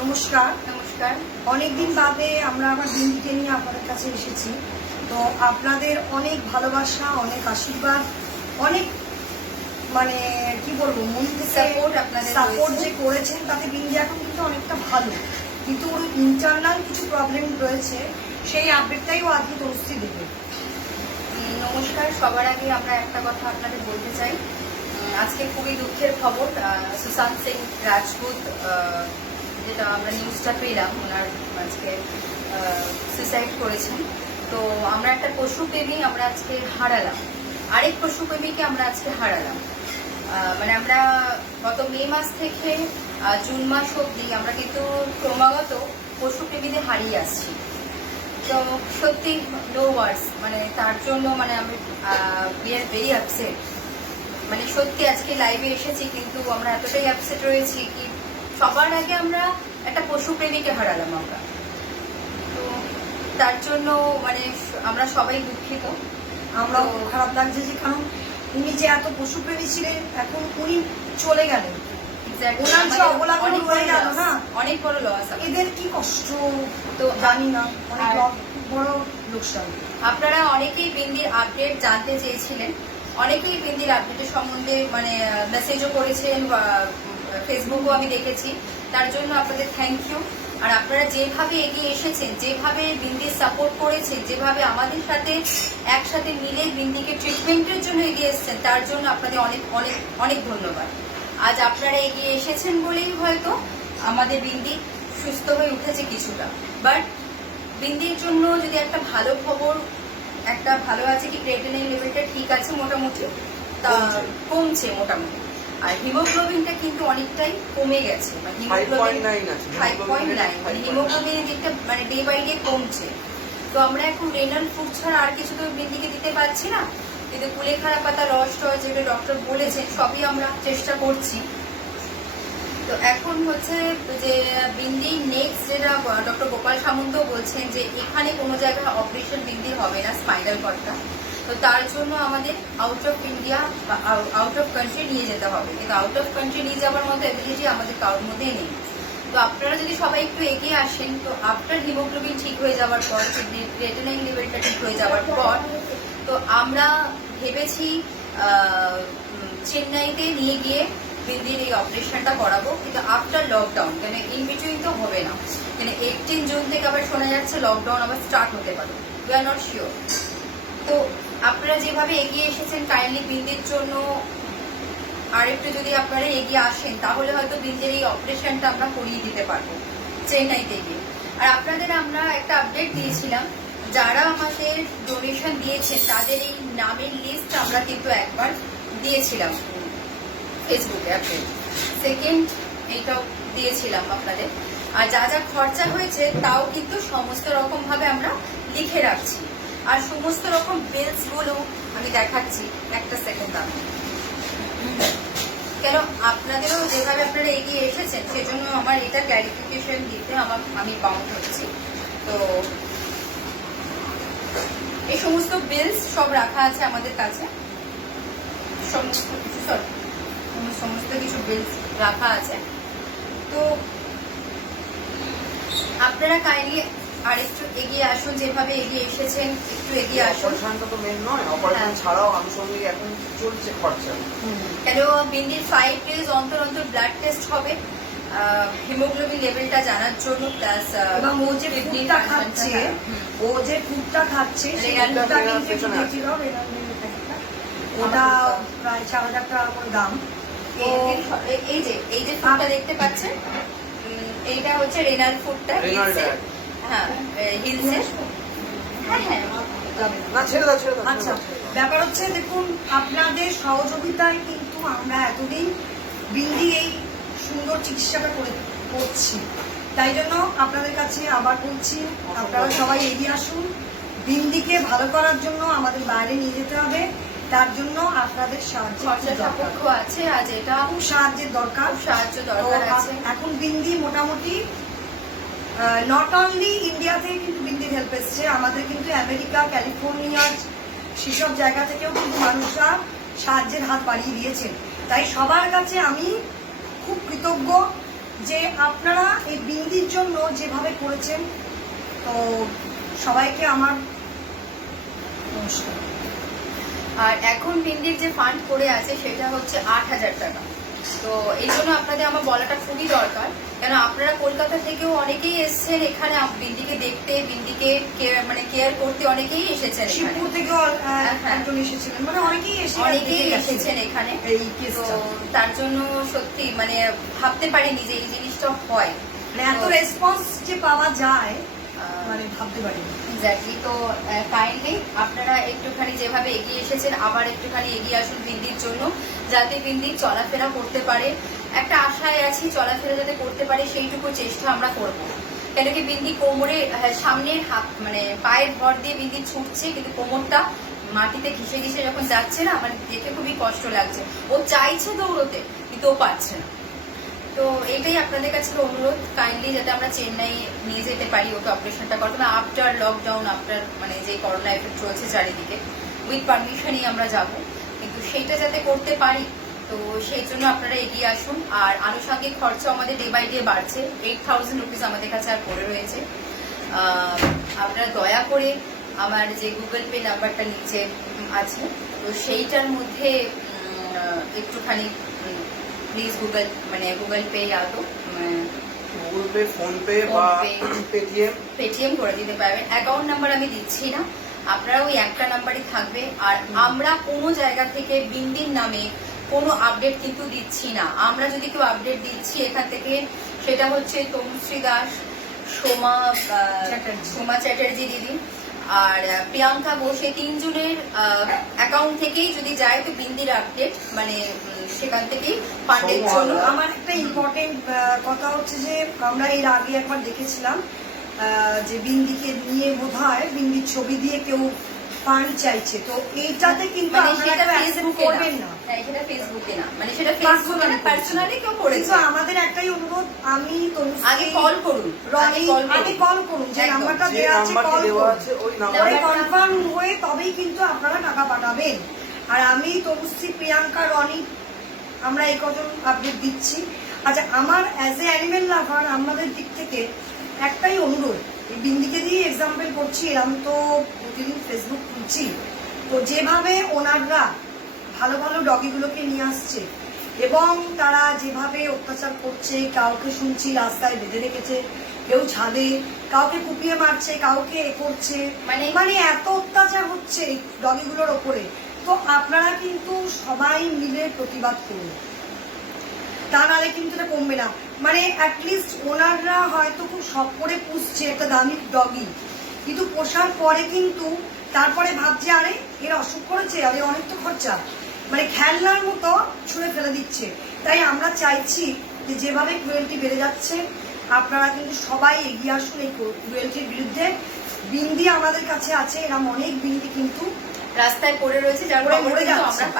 নমস্কার। নমস্কার। অনেকদিন বাদে আমরা আবার বিন্দিকে নিয়ে আপনাদের কাছে এসেছি। তো আপনাদের অনেক ভালোবাসা, অনেক আশীর্বাদ, অনেক মানে কি বলবো, মন থেকে সাপোর্ট যে করেছেন তাতে বিন্দি এখন কিন্তু অনেকটা ভালো। কিন্তু ওর ইন্টারনাল কিছু প্রবলেম রয়েছে, সেই আপডেটটাই ও আজকে তরুশ্রী দেবে। নমস্কার। সবার আগে আমরা একটা কথা আপনাদের বলতে চাই। আজকে খুবই দুঃখের খবর, সুশান্ত সিং রাজপুত, যেটা আমরা নিউজটা পেলাম, ওনার আজকে সুইসাইড করেছেন। তো আমরা একটা পশুপ্রেমী আমরা আজকে হারালাম, আরেক পশুপ্রেমীকে আমরা আজকে হারালাম। মানে আমরা গত মে মাস থেকে জুন মাস অবধি আমরা কিন্তু ক্রমাগত পশুপ্রেমীদের হারিয়ে আসছি। তো সত্যি নো ওয়ার্ডস, মানে তার জন্য মানে আমি উই আর ভেরি আপসেট। মানে সত্যি আজকে লাইভে এসেছি কিন্তু আমরা এতটাই আপসেট রয়েছি কি সবার আগে আমরা একটা পশুপ্রেমীকে হারালাম আমরা। তো তার জন্য মানে আমরা সবাই দুঃখিত। আমরাও খারাপ লাগছে যে, কারণ উনি যে এত পশুপ্রেমী ছিলেন, এখন উনি চলে গেলেন, ওনার যে অবলাপন হয়ে গেল না, অনেক বড় লস। এদের কি কষ্ট তো জানি না, অনেক বড় লোকসান। আপনারা অনেকেই বিন্দির আপডেট জানতে চেয়েছিলেন, অনেকেই বিন্দির আপডেটের সম্বন্ধে মানে মেসেজও করেছেন, ফেসবুকও আমি দেখেছি। তার জন্য আপনাদের থ্যাংক ইউ। আর আপনারা যেভাবে এগিয়ে এসেছেন, যেভাবে বিন্দির সাপোর্ট করেছেন, যেভাবে আমাদের সাথে একসাথে মিলে বিন্দিকে ট্রিটমেন্টের জন্য এগিয়ে এসেছেন, তার জন্য আপনাদের অনেক অনেক অনেক ধন্যবাদ। আজ আপনারা এগিয়ে এসেছেন বলেই হয়তো আমাদের বিন্দি সুস্থ হয়ে উঠেছে কিছুটা। বাট বিন্দির জন্য যদি একটা ভালো খবর, একটা ভালো আছে কি ক্রিয়েটিনিন লেভেলটা ঠিক আছে মোটামুটি, তা কমছে মোটামুটি। আর হিমোগ্লোবিনটা কিন্তু অনেকটাই কমে গেছে, মানে হিমোগ্লোবিন 5.9, মানে হিমোগ্লোবিনের দিকটা মানে ডে বাই ডে কমছে। তো আমরা এখন রেনাল ফুড ছাড়া আর কিছু তো বিন্দিকে দিতে পারছি না, কিন্তু কুলেখাড়া পাতা রস টস যেগুলো ডক্টর বলেছেন সবই আমরা চেষ্টা করছি। তো এখন হচ্ছে যে বিন্দি নেক্সট যেটা ডক্টর গোপাল সামন্ত বলছেন যে এখানে কোনো জায়গায় অপারেশন বিন্দির হবে না, স্পাইনাল কর্ডটা। তো তার জন্য আমাদের আউট অফ ইন্ডিয়া বা আউট অফ কান্ট্রি নিয়ে যেতে হবে, কিন্তু আউট অফ কান্ট্রি নিয়ে যাওয়ার মতো এবিলিটি আমাদের কারোর মধ্যেই নেই। তো আপনারা যদি সবাই একটু এগিয়ে আসেন, তো আফটার হিমোগ্লোবিন ঠিক হয়ে যাওয়ার পর, ক্রিয়েটিনিন লেভেলটা ঠিক হয়ে যাওয়ার পর, তো আমরা ভেবেছি চেন্নাইতে নিয়ে গিয়ে বিন্দির এই অপারেশনটা করাবো, কিন্তু আফটার লকডাউন, কেন ইন বিটুইন তো হবে না, কেন 18 জুন থেকে আবার শোনা যাচ্ছে লকডাউন আবার স্টার্ট হতে পারে, উই আর নট শিওর। তো আপনারা যেভাবে এগিয়ে এসেছেন কাইন্ডলি বিন্দির জন্য আরেকটু যদি আপনারা এগিয়ে আসেন, তাহলে হয়তো বিন্দির এই অপারেশনটা আমরা করিয়ে দিতে পারবো চেন্নাইতে গিয়ে। আর আপনাদের আমরা একটা আপডেট দিয়েছিলাম, যারা আমাদের ডোনেশন দিয়েছেন তাদের এই নামের লিস্ট আমরা কিন্তু একবার দিয়েছিলাম ফেসবুকে আপডেট, সেকেন্ড এইটাও দিয়েছিলাম আপনাদের। আর যা যা খরচা হয়েছে তাও কিন্তু সমস্ত রকম ভাবে আমরা লিখে রাখছি, আর সমস্ত রকম বিলস গুলো আমি দেখাচ্ছি। একটা সেকেন্ড দাম, কেন আপনাদেরও যেভাবে আপনারা এগিয়ে এসেছেন সেজন্য আমার এটা ক্লারিফিকেশন দিতে আমি বাউন্ড হচ্ছি। তো এই সমস্ত বিলস সব রাখা আছে আমাদের কাছে, সমস্ত কিছু বিলস রাখা আছে। তো আপনারা কাইন্ডলি আর একটু এগিয়ে আসুন, যেভাবে এগিয়ে এসেছেন একটু এগিয়ে আসুন। অপারেশনটা তো মেন নয়, অপারেশন ছাড়াও আনুষঙ্গিক এখন চলছে খরচা। কেন বিন্দির 5 ডেজ অন্তর অন্তর ব্লাড টেস্ট হবে হিমোগ্লোবিন লেভেলটা জানার জন্য, প্লাস এবং ও যে ফুডটা খাচ্ছে, ওটা প্রায় 4,000 টাকা করে দাম। এই যে ফুডটা দেখতে পাচ্ছেন, এইটা হচ্ছে রেনাল ফুডটা, হ্যাঁ হিলসের। আচ্ছা, ব্যাপার হচ্ছে দেখুন, আপনাদের সহযোগিতায় কিন্তু আমরা এতদিন বিন্দি এই সুন্দর চিকিৎসাটা করছি। তাই জন্য আপনাদের কাছে আবার বলছি, আপনারা সবাই এগিয়ে আসুন। বিন্দিকে ভালো করার জন্য আমাদের বাইরে নিয়ে যেতে হবে, তার জন্য আপনাদের সাহায্যের দরকার আছে। এখন বিন্দি মোটামুটি নট অনলি ইন্ডিয়াতেই কিন্তু বিন্দির হেল্প এসছে, আমাদের কিন্তু আমেরিকা, ক্যালিফোর্নিয়া সেসব জায়গা থেকেও কিন্তু মানুষরা সাহায্যের হাত বাড়িয়ে দিয়েছেন। তাই সবার কাছে আমি খুব কৃতজ্ঞ যে আপনারা এই বিন্দির জন্য যেভাবে করেছেন, তো সবাইকে আমার নমস্কার। আর এখন বিন্দির যে ফান্ড করে আছে সেটা হচ্ছে 8,000 টাকা। তো এই জন্য আপনাদের আমার বলাটা খুবই দরকার, কেন আপনারা কলকাতা থেকেও অনেকেই এসেছেন এখানে বিন্দিকে দেখতে, বিন্দিকে কেয়ার করতে অনেকেই এসেছেন এখানে। শিবপুর থেকেও একজন এসেছিলেন, মানে অনেকেই এসেছেন এখানে। এই তো কেসটা তার জন্য সত্যি মানে ভাবতে পারিনি যে এই জিনিসটা হয়, মানে এত রেসপন্স যে পাওয়া যায়, মানে ভাবতে পারিনি। এক্স্যাক্টলি। তো কাইন্ডলি আপনারা একটুখানি যেভাবে এগিয়ে এসেছেন আবার একটুখানি এগিয়ে আসুন বিন্দির জন্য, যাতে বিন্দি চলাফেরা করতে পারে। একটা আশায় আছি চলাফেরা যাতে করতে পারে, সেইটুকু চেষ্টা আমরা করব। কেন কি বিন্দি কোমরে সামনের হাত মানে পায়ের ভর দিয়ে বিন্দি ছুটছে, কিন্তু কোমরটা মাটিতে ঘিসে ঘিসে যখন যাচ্ছে না, আমার দেখে খুবই কষ্ট লাগছে। ও চাইছে দৌড়তে কিন্তু ও পারছে না। তো এটাই আপনাদের কাছে অনুরোধ, কাইন্ডলি যাতে আমরা চেন্নাই নিয়ে যেতে পারি ওকে অপারেশনটা করতে, আফটার লকডাউন, আফটার মানে যে করোনা এফেক্ট রয়েছে চারিদিকে, উইথ পারমিশনই আমরা যাব, কিন্তু সেইটা যাতে করতে পারি। তো সেই জন্য আপনারা এগিয়ে আসুন। আর আনুষঙ্গিক খরচা আমাদের ডে বাই ডে বাড়ছে, 8,000 রুপিস আমাদের কাছে আর পড়ে রয়েছে। আপনারা দয়া করে আমার যে গুগল পে নাম্বারটা নিচে আছে, তো সেইটার মধ্যে একটুখানি please Google pay Google pay, phone pay বা পেটিএম করে দিতে পারবেন। অ্যাকাউন্ট নাম্বার আমি দিচ্ছি না, আপনারা ওই একটা নাম্বারই থাকবে। আর আমরা কোনো জায়গা থেকে বিন্দির নামে কোনো আপডেট কিন্তু দিচ্ছি না। আমরা যদি কেউ আপডেট দিচ্ছি এখান থেকে, সেটা হচ্ছে তনুশ্রী দাস, সোমা চ্যাটার্জি দিদি আর প্রিয়াঙ্কা ঘোষ, এই তিনজনের অ্যাকাউন্ট থেকেই যদি যায় তো বিন্দির আপডেট মানে সেখান থেকেই ফান্ডের জন্য। আমার একটা ইম্পর্টেন্ট কথা হচ্ছে যে আমরা এর আগে একবার দেখেছিলাম যে বিন্দিকে নিয়ে বোধহয় বিন্দির ছবি দিয়ে কেউ ফান্ড চাইছে, তো এইটাতে কিন্তু আপনারা ফেসবুকে করবেন না, সেটা ফেসবুকে না, মানে সেটা ফেসবুকে না, পার্সোনালি কেউ করেছে। আমাদের একটাই অনুরোধ, আমি আগে কল করুন, আগে কল করুন, যে নাম্বারটা দেওয়া আছে কল করুন, কনফার্ম হয়ে তবেই কিন্তু আপনারা টাকা পাঠাবেন। আর আমি তনুশ্রী, প্রিয়াঙ্কা, রনি, আমরা এই কজন আপডেট দিচ্ছি। আচ্ছা, আমার অ্যাজ এ অ্যানিমেল লাভার আমাদের দিক থেকে একটাই অনুরোধ, এই বিন্দিকে দিয়ে এক্সাম্পল করছি, এরম তো প্রতিদিন ফেসবুক খুলছি, তো যেভাবে ওনাররা ভালো ভালো ডগিগুলোকে নিয়ে আসছে এবং তারা যেভাবে অত্যাচার করছে, কাউকে শুনছি রাস্তায় বেঁধে রেখেছে, কেউ ছাদে, কাউকে কুপিয়ে মারছে, কাউকে এ করছে, মানে এত অত্যাচার হচ্ছে ডগিগুলোর ওপরে, তো আপনারা কিন্তু সবাই মিলে প্রতিবাদ করুন, তা নাহলে কিন্তু এটা কমবে না। মানে অ্যাটলিস্ট ওনাররা হয়তো খুব শখ করে পুষছে একটা দামি ডগি, কিন্তু পোষার পরে কিন্তু তারপরে ভাবছে আরে এর অসুখ করেছে, আরে অনেক তো খরচা, মানে খেলনার মতো ছুঁড়ে ফেলে দিচ্ছে। তাই আমরা চাইছি যে যেভাবে ক্রুয়েলটি বেড়ে যাচ্ছে, আপনারা কিন্তু সবাই এগিয়ে আসুন এই ক্রুয়েলটির বিরুদ্ধে। বিন্দি আমাদের কাছে আছে, এরকম অনেক বিন্দি কিন্তু রাস্তায় পড়ে রয়েছে, যার মরে যাচ্ছে।